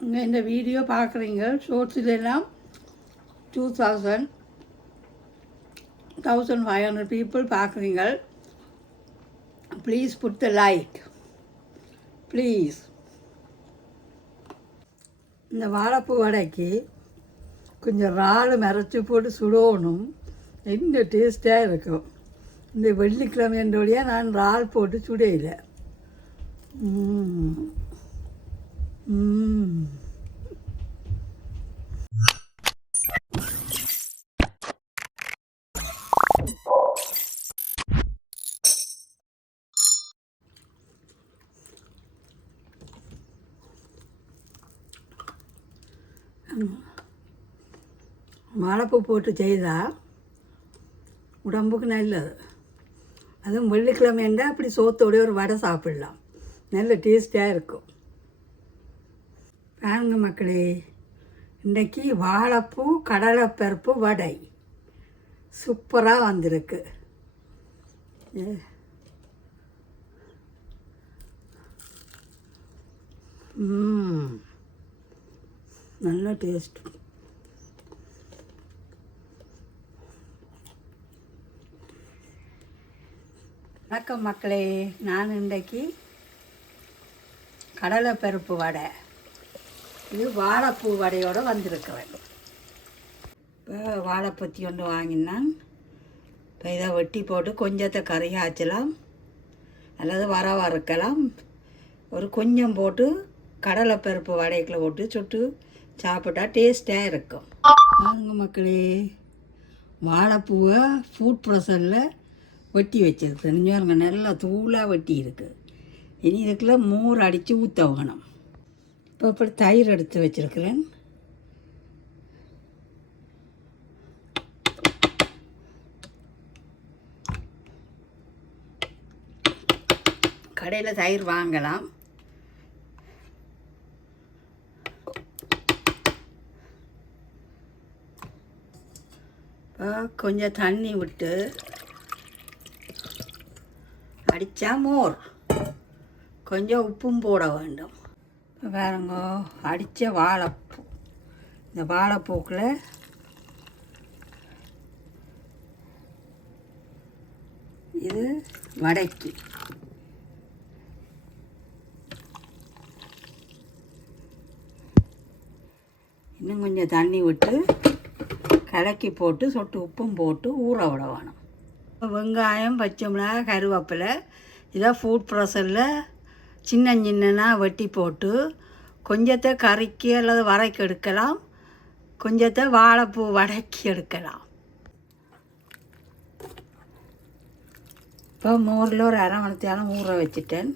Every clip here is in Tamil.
நீங்கள் இந்த வீடியோ பார்க்குறீங்க ஷோர்ட்ஸிலெல்லாம் 1500 people பார்க்குறீங்க. Please put the like please. இந்த வாழைப்பூ வடைக்கு கொஞ்சம் இறால் மறைச்சி போட்டு சுடணும். என்ன டேஸ்ட்டாக இருக்கும். இந்த வெள்ளிக்கிழமையோடையே நான் இறால் போட்டு சுடையில. வாழைப்பூ போட்டு செய்தால் உடம்புக்கு நல்லது. அதுவும் வெள்ளிக்கிழமைண்டா அப்படி சோத்தோடைய ஒரு வடை சாப்பிடலாம். நல்ல டேஸ்ட்டாக இருக்கும். பாருங்க மக்களே, இன்றைக்கி வாழைப்பூ கடலைப்பருப்பு வடை சூப்பராக வந்திருக்கு. நல்ல டேஸ்ட். வணக்கம் மக்களே, நான் இன்றைக்கி கடலைப்பருப்பு வடை, இது வாழைப்பூ வடையோடு வந்திருக்கிறேன். இப்போ வாழைப்பத்தி ஒன்று வாங்கினான். இப்போ இதை வெட்டி போட்டு கொஞ்சத்தை கறி காய்ச்சலாம் அல்லது வறுக்கலாம். ஒரு கொஞ்சம் போட்டு கடலைப்பருப்பு வடைக்குள்ள போட்டு சுட்டு சாப்பிட்டா டேஸ்ட்டாக இருக்கும். வாங்க மக்களே, வாழைப்பூவை ஃபுட் ப்ராசஸில் வெட்டி வச்சிருக்கு. பாருங்க, நல்லா தூளாக வெட்டி இருக்குது. இனி இதுக்குள்ள மோர் அடித்து ஊற்ற வேணும். இப்போ இப்படி தயிர் எடுத்து வச்சுருக்கிறேன். கடையில் தயிர் வாங்கலாம். கொஞ்சம் தண்ணி விட்டு அடித்தா மோர், கொஞ்சம் உப்பும் போட வேண்டும். இப்போ பாருங்க, அடித்த வாழைப்பூ. இந்த வாழைப்பூக்கில் இது வடைக்கு. இன்னும் கொஞ்சம் தண்ணி விட்டு கலக்கி போட்டு சொட்டு உப்பும் போட்டு ஊற விட வேணும். வெங்காயம், பச்சை மிளகாய், கருவேப்பிலை இதை ஃபுட் ப்ராசஸில் சின்ன சின்னனா வெட்டி போட்டு கொஞ்சத்தை கறிக்கு அல்லது வரைக்கு எடுக்கலாம், கொஞ்சத்தை வாழைப்பூ வடைக்கு எடுக்கலாம். இப்போ மோரில் ஒரு அரை மணித்தாலும் ஊற வச்சுட்டேன்.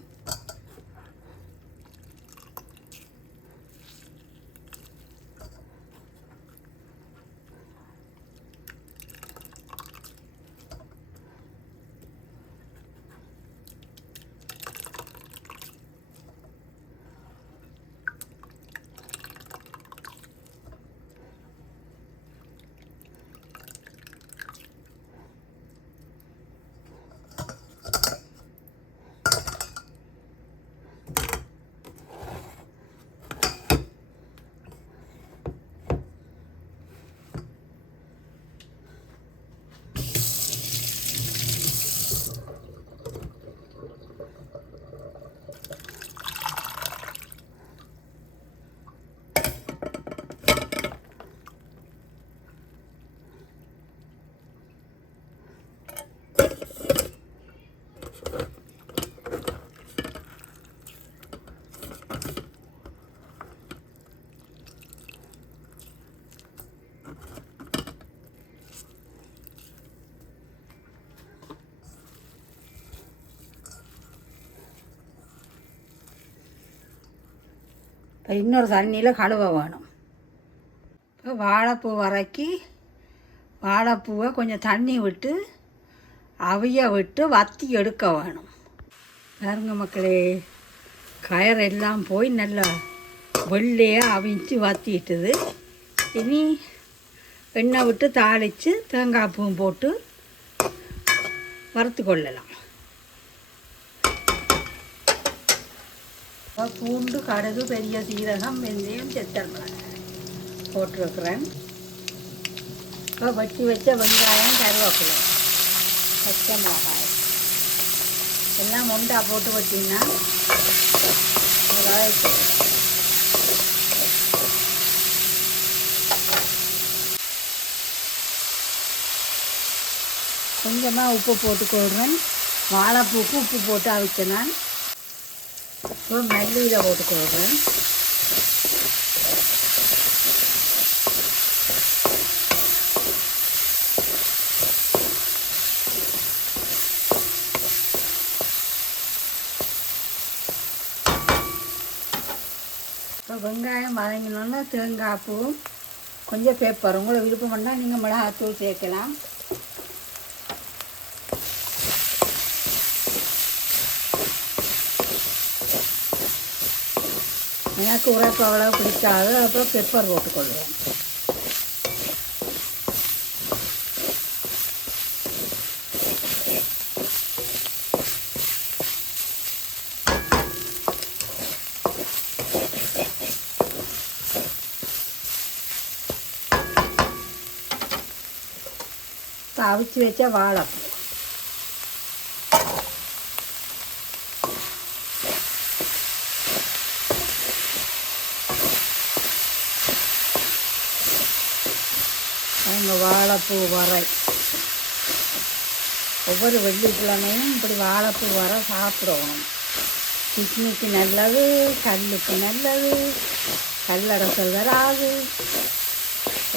இப்போ இன்னொரு தண்ணியில் கழுவ வேணும். இப்போ வாழைப்பூ வரைக்கி வாழைப்பூவை கொஞ்சம் தண்ணி விட்டு அவிய விட்டு வற்றி எடுக்க வேணும். பாருங்க மக்களே, கயரெல்லாம் போய் நல்லா வெள்ளையாக அவிச்சு வற்றிட்டுது. இனி எண்ணெய் விட்டு தாளித்து தேங்காய் பூவும் போட்டு வறுத்து கொள்ளலாம். பூண்டு, கடுகு, பெரிய சீரகம், வெந்தயம், செத்தமிளகாய் போட்டிருக்கிறேன். இப்போ வச்சு வச்ச வெங்காயம், கருவேப்பிலை, பச்சை மிளகாய் எல்லாம் மொண்டா போட்டு வச்சிங்கன்னா கொஞ்சமாக உப்பு போட்டுக்கொள்கிறேன். வாழைப்பூக்கு உப்பு போட்டு அவிச்சேன். இப்போ மல்லியில் போட்டுக்கொள்கிறேன். இப்போ வெங்காயம் வதங்கினோன்னா தேங்காய் பூ, கொஞ்சம் பேப்பர், உங்களை விருப்பம் பண்ணால் நீங்கள் மிளகாத்தூள் சேர்க்கலாம். எனக்கு உரைப்பு அவ்வளோ பிடிக்காது, அப்புறம் பெப்பர் போட்டுக்கொள்வேன். அவிச்சு வச்ச வாழைப்பூ எங்கள் வாழைப்பூ வரை ஒவ்வொரு வெள்ளிக்கிழமையும் இப்படி வாழைப்பூ வர சாப்பிடணும். கிட்னிக்கு நல்லது, கல்லுக்கு நல்லது, கல்லடசல் வராது,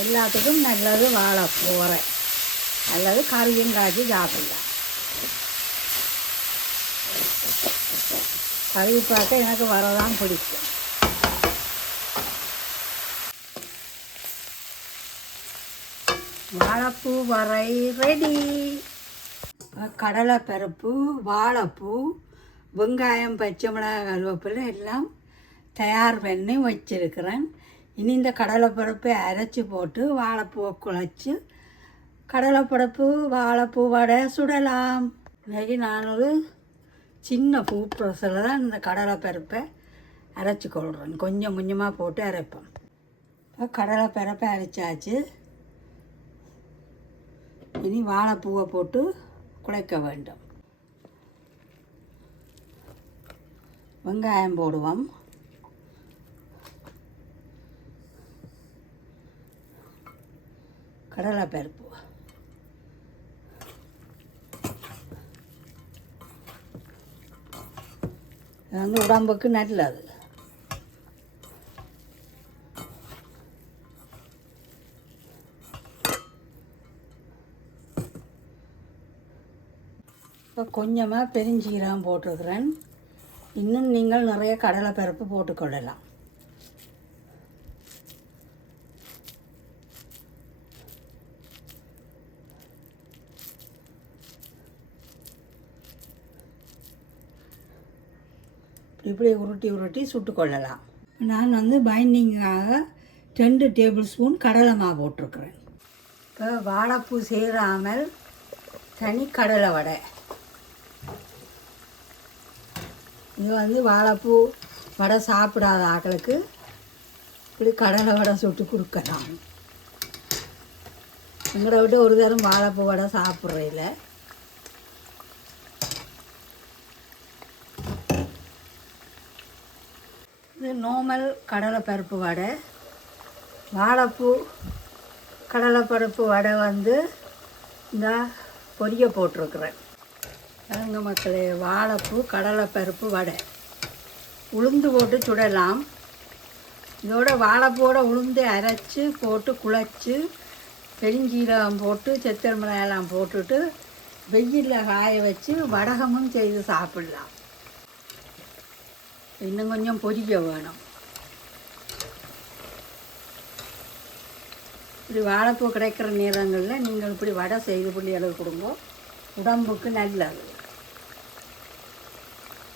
எல்லாத்துக்கும் நல்லது வாழைப்பூ வரை. அல்லது கறியும் காய்ச்சி சாப்பிடலாம். கறி பார்க்க எனக்கு வரதான் பிடிக்கும். வாழைப்பூ வரை ரெடி. கடலைப்பருப்பு, வாழைப்பூ, வெங்காயம், பச்சை மிளகாய், கருவேப்பிலை எல்லாம் தயார் பண்ணி வச்சிருக்கிறேன். இனி இந்த கடலைப்பருப்பை அரைச்சி போட்டு வாழைப்பூவை குழச்சி கடலைப்பருப்பு வாழைப்பூ வடை சுடலாம். இன்றைக்கி நான் ஒரு சின்ன பூ ப்ரெஸில் தான் இந்த கடலைப்பருப்பை அரைச்சி கொள்கிறேன். கொஞ்சம் கொஞ்சமாக போட்டு அரைப்பேன். இப்போ கடலைப்பருப்பை அரைச்சாச்சு. இனி வாழைப்பூவை போட்டு குழைக்க வேண்டும். வெங்காயம் போடுவோம். கடலைப்பருப்பு, இது வந்து உடம்புக்கு நல்லது. இப்போ கொஞ்சமாக பெருஞ்சீரகம் போட்டிருக்கிறேன். இன்னும் நீங்கள் நிறைய கடலைப்பருப்பு போட்டுக்கொள்ளலாம். இப்படி உருட்டி உருட்டி சுட்டுக்கொள்ளலாம். நான் வந்து பைண்டிங்காக 2 டேபிள் ஸ்பூன் கடலை மாவு போட்டிருக்கிறேன். இப்போ வாழைப்பூ சேராமல் தனி கடலை வடை. இது வந்து வாழைப்பூ வடை சாப்பிடாத ஆக்களுக்கு இப்படி கடலை வடை சுட்டு கொடுக்கலாம். எங்களை விட்டு ஒரு தரம் வாழைப்பூ வடை சாப்பிட்றதில்ல. இது நார்மல் கடலைப்பருப்பு வடை. வாழைப்பூ கடலைப்பருப்பு வடை வந்து இந்த பொரிய போட்டிருக்கிறேன். எங்கள் மக்களே, வாழைப்பூ கடலைப்பருப்பு வடை உளுந்து போட்டு சுடலாம். இதோட வாழைப்பூவோட உளுந்து அரைச்சி போட்டு குழச்சி பெருஞ்சீரகம் போட்டு செத்தமிளகாயெல்லாம் போட்டுட்டு வெயிலில் காய வச்சு வடகமும் செய்து சாப்பிடலாம். இன்னும் கொஞ்சம் பொரிக்க வேணும். இப்படி வாழைப்பூ கிடைக்கிற நேரங்களில் நீங்கள் இப்படி வடை செய்து பிள்ளைகளுக்கு கொடுங்க, உடம்புக்கு நல்லது.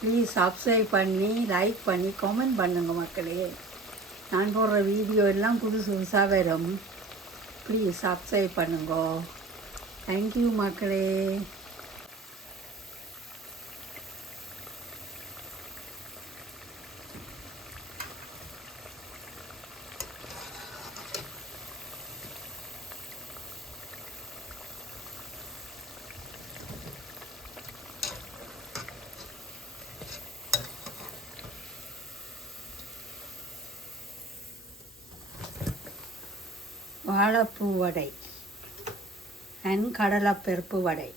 ப்ளீஸ் சப்ஸ்கிரைப் பண்ணி, லைக் பண்ணி, கமெண்ட் பண்ணுங்க மக்களே. நான் போடுற வீடியோ எல்லாம் புதுசு புதுசாக வரும். ப்ளீஸ் சப்ஸ்கிரைப் பண்ணுங்க. தேங்க்யூ மக்களே. வாழைப்பூ வடை அண்ட் கடலைப்பருப்பு வடை.